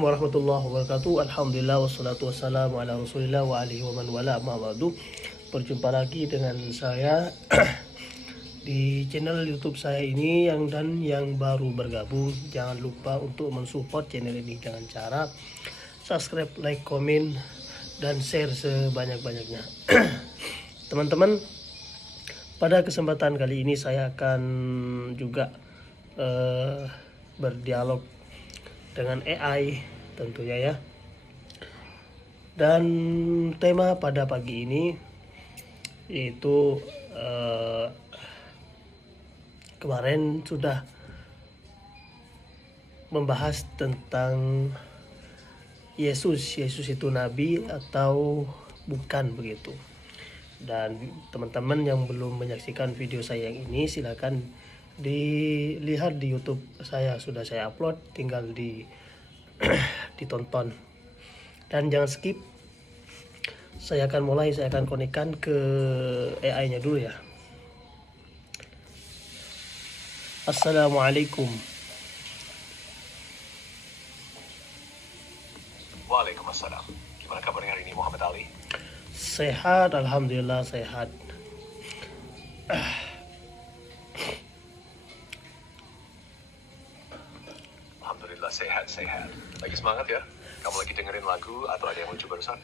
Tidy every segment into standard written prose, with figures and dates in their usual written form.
Assalamualaikum warahmatullahi wabarakatuh. Alhamdulillah wassalatu wassalamu ala rasulillah wa alihi wa man wala amma ba'du. Berjumpa lagi dengan saya di channel YouTube saya ini yang baru bergabung. Jangan lupa untuk mensupport channel ini dengan cara subscribe, like, komen, dan share sebanyak-banyaknya. Teman-teman, pada kesempatan kali ini saya akan juga berdialog dengan AI tentunya ya. Dan tema pada pagi ini yaitu kemarin sudah membahas tentang Yesus itu nabi atau bukan begitu. Dan teman-teman yang belum menyaksikan video saya yang ini, silakan dilihat di YouTube saya, sudah saya upload, tinggal ditonton dan jangan skip. Saya akan konekkan ke AI-nya dulu ya. Assalamualaikum. Waalaikumsalam. Gimana kabarnya hari ini, Muhammad Ali? Sehat, alhamdulillah sehat. Alhamdulillah sehat. Lagi semangat ya? Kamu lagi dengerin lagu atau ada yang lucu barusan?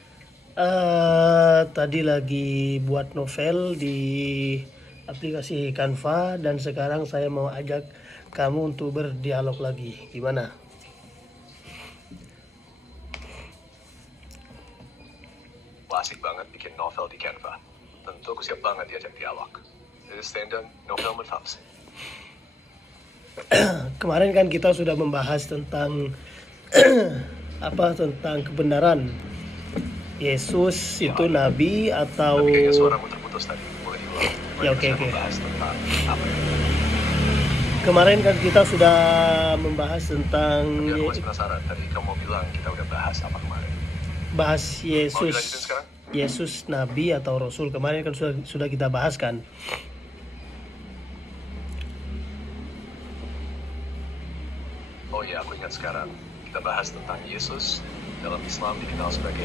Tadi lagi buat novel di aplikasi Canva dan sekarang saya mau ajak kamu untuk berdialog lagi. Gimana? Wah, asik banget bikin novel di Canva. Tentu aku siap banget diajak dialog. Ini stand-up novel mentafsir. Kemarin kan kita sudah membahas tentang tentang kebenaran Yesus itu nabi atau... Tapi kayaknya suaramu terputus tadi. Boleh diulang. Ya, oke. Membahas tentang apa ya? Kemarin kan kita sudah membahas tentang... Tapi aku masih penasaran. Tadi kamu mau bilang kita udah bahas apa kemarin? Bahas Mau dilanjutin sekarang? Yesus nabi atau rasul. Kemarin kan sudah kita bahas kan. Oh iya, aku ingat sekarang. Kita bahas tentang Yesus. Dalam Islam dikenal sebagai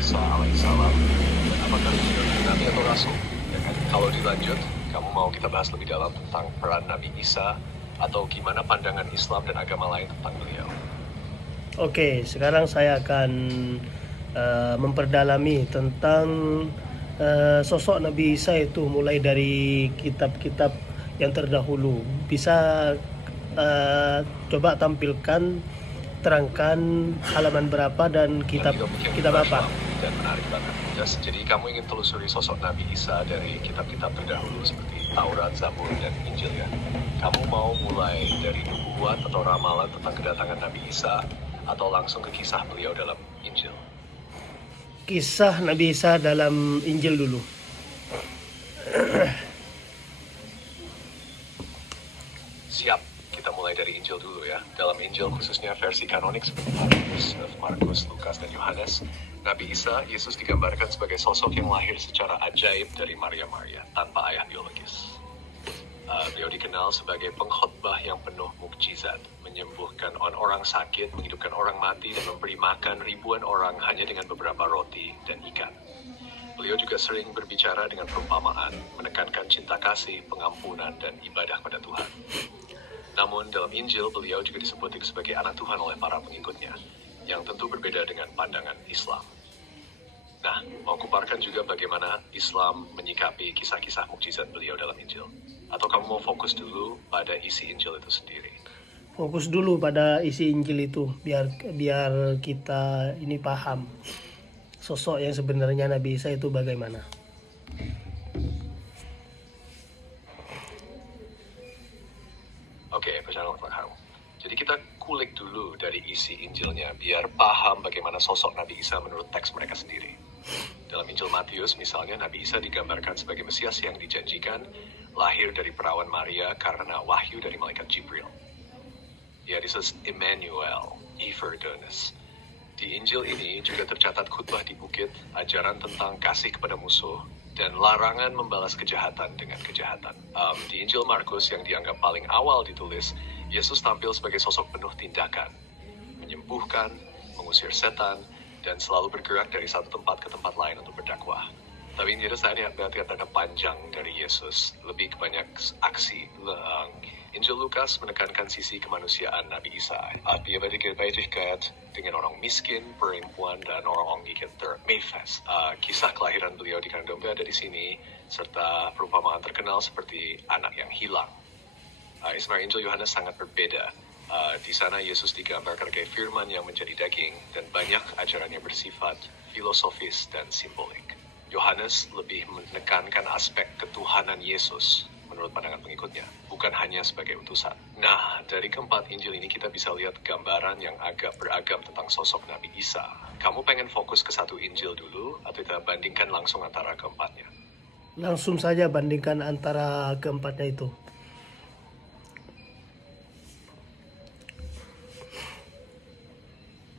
Isa alaihissalam. Dan apakah beliau nabi atau rasul? Ya kan? Kalau dilanjut, kamu mau kita bahas lebih dalam tentang peran Nabi Isa atau gimana pandangan Islam dan agama lain tentang beliau? Oke, sekarang saya akan memperdalami tentang sosok Nabi Isa itu mulai dari kitab-kitab yang terdahulu. Bisa coba tampilkan, terangkan halaman berapa dan kitab apa? Dan menarik banget. Jadi kamu ingin telusuri sosok Nabi Isa dari kitab-kitab terdahulu seperti Taurat, Zabur, dan Injil ya. Kamu mau mulai dari nubuat atau ramalan tentang kedatangan Nabi Isa atau langsung ke kisah beliau dalam Injil? Kisah Nabi Isa dalam Injil dulu. Siap, kita mulai dari Injil dulu ya. Dalam Injil khususnya versi kanonik seperti Markus, Lukas, dan Yohanes, Nabi Isa, Yesus digambarkan sebagai sosok yang lahir secara ajaib dari Maria tanpa ayah biologis. Beliau dikenal sebagai pengkhotbah yang penuh mukjizat, menyembuhkan orang sakit, menghidupkan orang mati, dan memberi makan ribuan orang hanya dengan beberapa roti dan ikan. Beliau juga sering berbicara dengan perumpamaan, menekankan cinta kasih, pengampunan, dan ibadah pada Tuhan. Namun dalam Injil, beliau juga disebut sebagai anak Tuhan oleh para pengikutnya, yang tentu berbeda dengan pandangan Islam. Nah, mau kupaparkan juga bagaimana Islam menyikapi kisah-kisah mukjizat beliau dalam Injil. Atau kamu mau fokus dulu pada isi Injil itu sendiri? Fokus dulu pada isi Injil itu, biar kita ini paham sosok yang sebenarnya Nabi Isa itu bagaimana. Oke, perjalanan paham. Jadi kita kulik dulu dari isi Injilnya, biar paham bagaimana sosok Nabi Isa menurut teks mereka sendiri. Dalam Injil Matius misalnya, Nabi Isa digambarkan sebagai Mesias yang dijanjikan, lahir dari perawan Maria karena wahyu dari malaikat Jibril. Ya, disebut Emmanuel, Iverdonis. Di Injil ini juga tercatat khutbah di bukit, ajaran tentang kasih kepada musuh, dan larangan membalas kejahatan dengan kejahatan. Di Injil Markus yang dianggap paling awal ditulis, Yesus tampil sebagai sosok penuh tindakan, menyembuhkan, mengusir setan, dan selalu bergerak dari satu tempat ke tempat lain untuk berdakwah. Tapi ini saya berarti kata panjang dari Yesus, lebih ke banyak aksi. Injil Lukas menekankan sisi kemanusiaan Nabi Isa. Dia berdekat dengan orang miskin, perempuan, dan orang-orang yang termefes. Kisah kelahiran beliau di kandang domba ada di sini, serta perumpamaan terkenal seperti anak yang hilang. Sebenarnya Injil Yohanes sangat berbeda. Di sana Yesus digambarkan sebagai firman yang menjadi daging, dan banyak ajaran yang bersifat filosofis dan simbolik. Yohanes lebih menekankan aspek ketuhanan Yesus menurut pandangan pengikutnya, bukan hanya sebagai utusan. Nah, dari keempat Injil ini kita bisa lihat gambaran yang agak beragam tentang sosok Nabi Isa. Kamu pengen fokus ke satu Injil dulu, atau kita bandingkan langsung antara keempatnya? Langsung saja bandingkan antara keempatnya itu.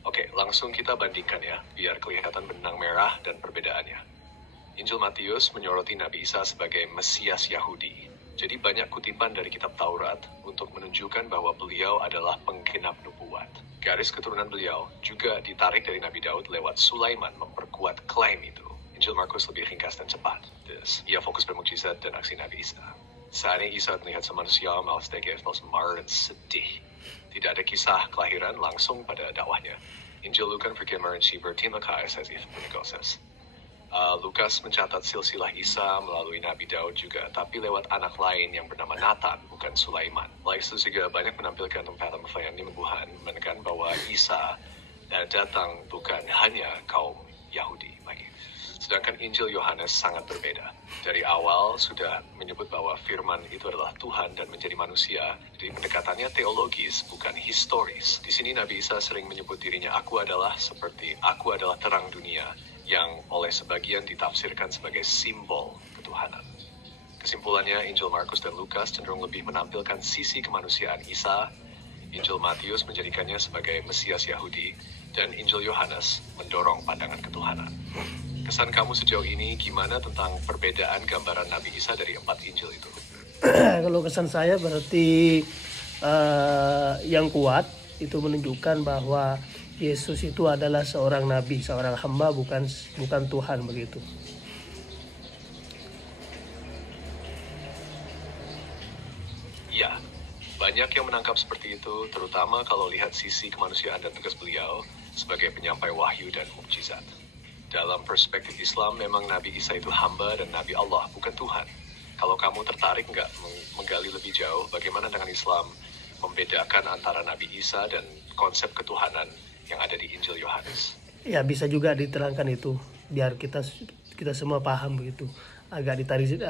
Oke, langsung kita bandingkan ya, biar kelihatan benang merah dan perbedaannya. Injil Matius menyoroti Nabi Isa sebagai Mesias Yahudi. Jadi banyak kutipan dari kitab Taurat untuk menunjukkan bahwa beliau adalah penggenap nubuat. Garis keturunan beliau juga ditarik dari Nabi Daud lewat Sulaiman memperkuat klaim itu. Injil Markus lebih ringkas dan cepat. Ia fokus pada mukjizat dan aksi Nabi Isa. Saat ini Isa melihat semanusia Malstege marah dan sedih. Tidak ada kisah kelahiran langsung pada dakwahnya. Injil Lukas bergambaran si bertindakai as if menegoses. Lukas mencatat silsilah Isa melalui Nabi Daud juga, tapi lewat anak lain yang bernama Nathan, bukan Sulaiman. Lalu juga banyak menampilkan tempat yang mingguan menekan bahwa Isa datang bukan hanya kaum Yahudi lagi. Sedangkan Injil Yohanes sangat berbeda. Dari awal sudah menyebut bahwa firman itu adalah Tuhan dan menjadi manusia. Jadi pendekatannya teologis, bukan historis. Di sini Nabi Isa sering menyebut dirinya, aku adalah terang dunia, yang oleh sebagian ditafsirkan sebagai simbol ketuhanan. Kesimpulannya, Injil Markus dan Lukas cenderung lebih menampilkan sisi kemanusiaan Isa, Injil Matius menjadikannya sebagai Mesias Yahudi, dan Injil Yohanes mendorong pandangan ketuhanan. Kesan kamu sejauh ini gimana tentang perbedaan gambaran Nabi Isa dari 4 Injil itu? Kalau kesan saya berarti yang kuat itu menunjukkan bahwa Yesus itu adalah seorang nabi, seorang hamba, bukan Tuhan begitu. Ya, banyak yang menangkap seperti itu, terutama kalau lihat sisi kemanusiaan dan tugas beliau sebagai penyampai wahyu dan mukjizat. Dalam perspektif Islam, memang Nabi Isa itu hamba dan Nabi Allah, bukan Tuhan. Kalau kamu tertarik nggak menggali lebih jauh, bagaimana dengan Islam membedakan antara Nabi Isa dan konsep ketuhanan yang ada di Injil Yohanes? Ya, bisa juga diterangkan itu, biar kita semua paham begitu, agak ditarik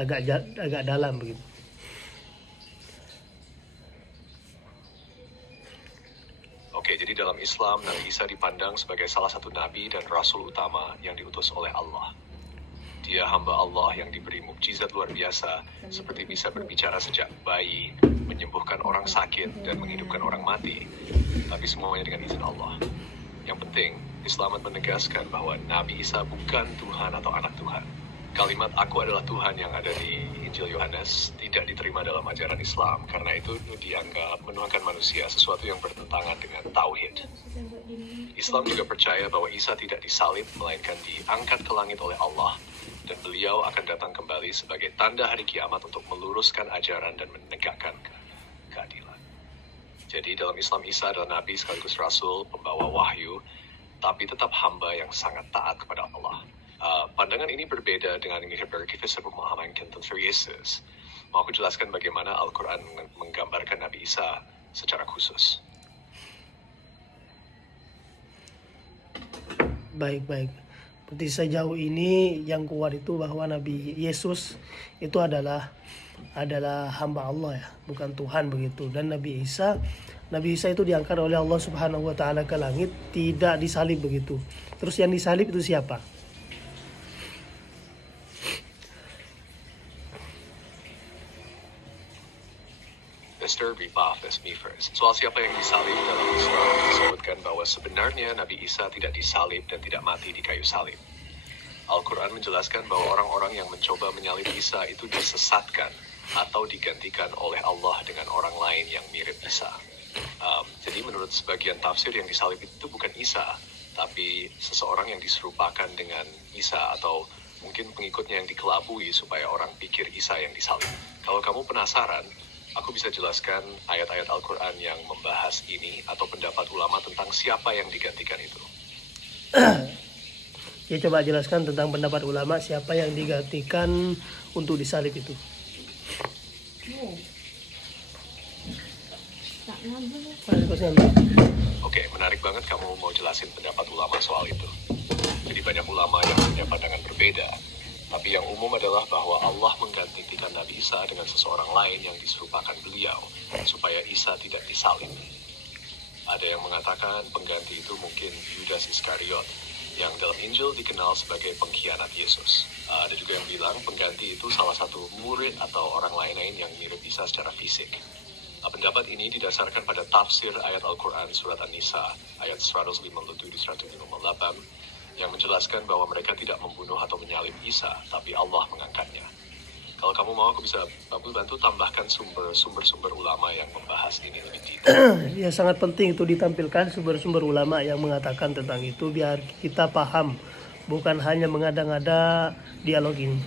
agak dalam begitu. Oke, jadi dalam Islam, Nabi Isa dipandang sebagai salah satu nabi dan rasul utama yang diutus oleh Allah. Dia hamba Allah yang diberi mukjizat luar biasa, seperti bisa berbicara sejak bayi, menyembuhkan orang sakit, dan menghidupkan orang mati. Tapi semuanya dengan izin Allah. Yang penting, Islam menegaskan bahwa Nabi Isa bukan Tuhan atau anak Tuhan. Kalimat aku adalah Tuhan yang ada di Injil Yohanes tidak diterima dalam ajaran Islam, karena itu dianggap menuhankan manusia, sesuatu yang bertentangan dengan tauhid. Islam juga percaya bahwa Isa tidak disalib, melainkan diangkat ke langit oleh Allah, dan beliau akan datang kembali sebagai tanda hari kiamat untuk meluruskan ajaran dan menegakkan keadilan. Jadi dalam Islam Isa adalah nabi sekaligus rasul, pembawa wahyu, tapi tetap hamba yang sangat taat kepada Allah. Pandangan ini berbeda dengan yang berkisah pemahaman tentang Yesus. Mau aku jelaskan bagaimana Al-Quran menggambarkan Nabi Isa secara khusus. Baik. Seperti sejauh ini yang kuat itu bahwa Nabi Yesus itu adalah hamba Allah ya, bukan Tuhan begitu. Dan Nabi Isa itu diangkat oleh Allah Subhanahu wa taala ke langit, tidak disalib begitu. Terus yang disalib itu siapa? Mr. Rebuff as me first. Soal siapa yang disalib dalam Islam disebutkan bahwa sebenarnya Nabi Isa tidak disalib dan tidak mati di kayu salib. Al-Quran menjelaskan bahwa orang-orang yang mencoba menyalib Isa itu disesatkan atau digantikan oleh Allah dengan orang lain yang mirip Isa. Jadi menurut sebagian tafsir yang disalib itu bukan Isa, tapi seseorang yang diserupakan dengan Isa, atau mungkin pengikutnya yang dikelabui supaya orang pikir Isa yang disalib. Kalau kamu penasaran, aku bisa jelaskan ayat-ayat Al-Quran yang membahas ini atau pendapat ulama tentang siapa yang digantikan itu. Ya, coba jelaskan tentang pendapat ulama siapa yang digantikan untuk disalib itu. Oke, menarik banget kamu mau jelasin pendapat ulama soal itu. Jadi banyak ulama yang punya pandangan berbeda. Tapi yang umum adalah bahwa Allah menggantikan Nabi Isa dengan seseorang lain yang diserupakan beliau, supaya Isa tidak disalib. Ada yang mengatakan pengganti itu mungkin Yudas Iskariot, yang dalam Injil dikenal sebagai pengkhianat Yesus. Ada juga yang bilang pengganti itu salah satu murid atau orang lain yang mirip Isa secara fisik. Pendapat ini didasarkan pada tafsir ayat Al-Quran surat An-Nisa ayat 157-158 yang menjelaskan bahwa mereka tidak membunuh atau menyalib Isa, tapi Allah mengangkatnya. Kalau kamu mau, aku bisa bantu tambahkan sumber-sumber ulama yang membahas ini lebih detail. Ya, sangat penting itu ditampilkan sumber-sumber ulama yang mengatakan tentang itu biar kita paham, bukan hanya mengada-ngada dialog ini.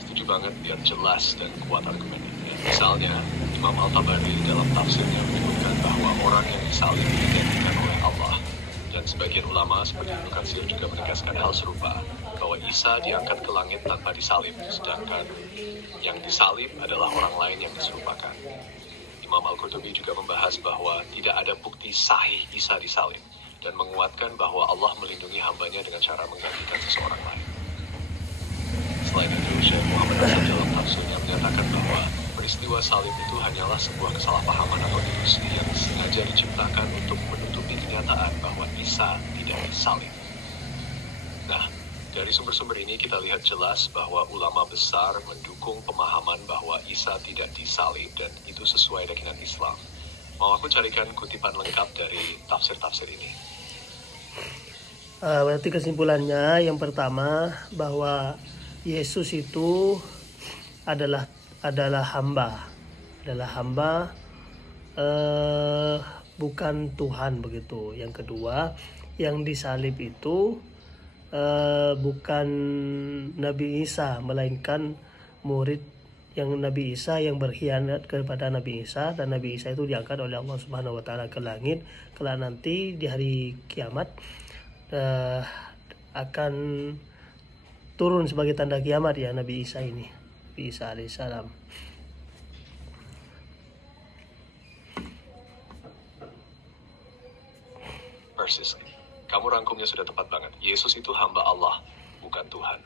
Setuju banget, biar jelas dan kuat argumennya. Misalnya, Imam Al-Tabari dalam tafsirnya menyebutkan bahwa orang yang disalib digantikan oleh Allah. Dan sebagian ulama seperti Ibnu Katsir juga menegaskan hal serupa, bahwa Isa diangkat ke langit tanpa disalib, sedangkan yang disalib adalah orang lain yang diserupakan. Imam Al-Qurtubi juga membahas bahwa tidak ada bukti sahih Isa disalib, dan menguatkan bahwa Allah melindungi hambanya dengan cara menggantikan seseorang lain. Selain itu, Syekh Muhammad Hasan dalam tafsirnya menyatakan bahwa peristiwa salib itu hanyalah sebuah kesalahpahaman atau ilusi yang sengaja diciptakan untuk menutupi kenyataan bahwa Isa tidak disalib. Nah, dari sumber-sumber ini kita lihat jelas bahwa ulama besar mendukung pemahaman bahwa Isa tidak disalib dan itu sesuai dengan Islam. Mau aku carikan kutipan lengkap dari tafsir-tafsir ini? Berarti kesimpulannya yang pertama bahwa Yesus itu adalah hamba, bukan Tuhan begitu. Yang kedua, yang disalib itu bukan Nabi Isa, melainkan murid yang Nabi Isa yang berkhianat kepada Nabi Isa, dan Nabi Isa itu diangkat oleh Allah Subhanahu wa taala ke langit. Kelak nanti di hari kiamat akan turun sebagai tanda kiamat ya Nabi Isa ini, Nabi Isa alaihissalam. Persis. Kamu rangkumnya sudah tepat banget. Yesus itu hamba Allah, bukan Tuhan.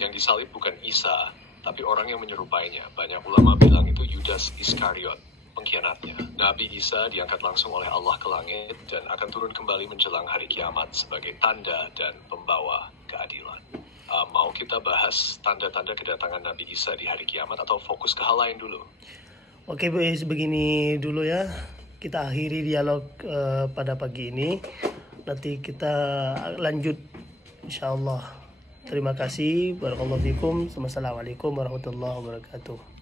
Yang disalib bukan Isa, tapi orang yang menyerupainya. Banyak ulama bilang itu Yudas Iskariot, pengkhianatnya. Nabi Isa diangkat langsung oleh Allah ke langit dan akan turun kembali menjelang hari kiamat sebagai tanda dan pembawa keadilan. Mau kita bahas tanda-tanda kedatangan Nabi Isa di hari kiamat atau fokus ke hal lain dulu? Oke, begini dulu ya. Kita akhiri dialog pada pagi ini. Nanti kita lanjut insyaallah. Terima kasih. Barakallahu fikum. Wassalamualaikum warahmatullahi wabarakatuh.